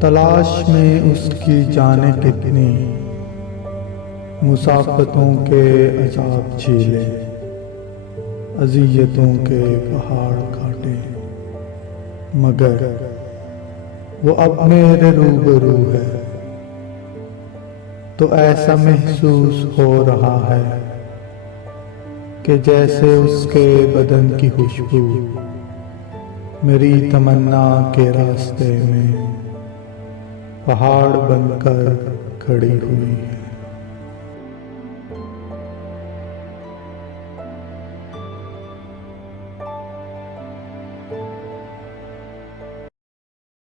तलाश में उसकी जाने कितनी मुसाफतों के अजाब झीले, अज़ियतों के पहाड़ काटे, मगर वो अब मेरे रूबरू है तो ऐसा महसूस हो रहा है कि जैसे उसके बदन की खुशबू मेरी तमन्ना के रास्ते में पहाड़ बनकर खड़ी हुई है।